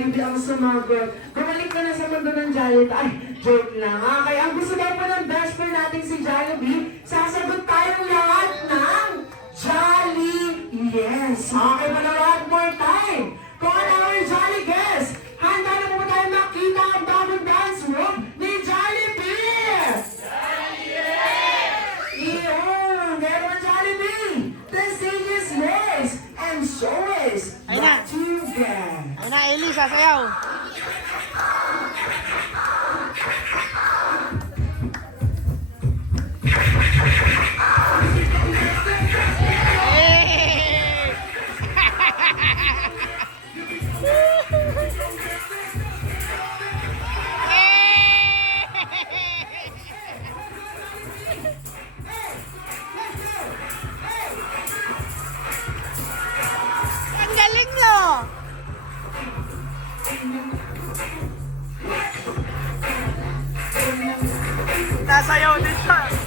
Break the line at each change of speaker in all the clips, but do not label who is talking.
Jollibee ang sumagot. Bumalik ka na sa mundo ng Jollibee. Ay, joke lang ha. Kaya ang gusto daw po ng best friend nating si Jollibee, sasagot tayong lahat ng Jolly Yes. Okay ba na one more time? Kung ano our Jolly Guest, handa na po tayo makita ang bagong dance move ni Jollibee? Iyon! Meron Jollibee! The stage is yours! And so is
Elisa, saiu. Nasayaw din siya.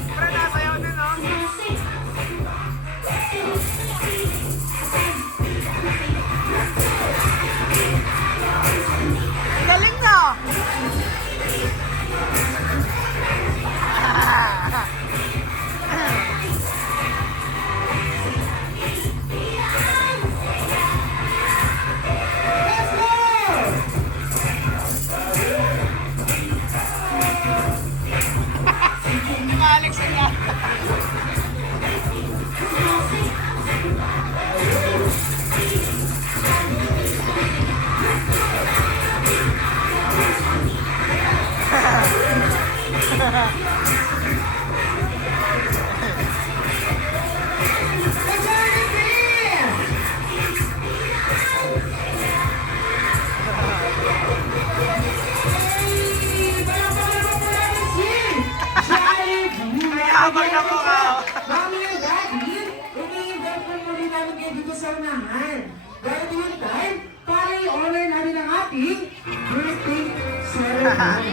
Mayabang na po ka.
Mami and Daddy, ini-invite po muli namin kayo dito sa unahan. Dahil yung time, para i-honor namin ang ating birthday ceremony.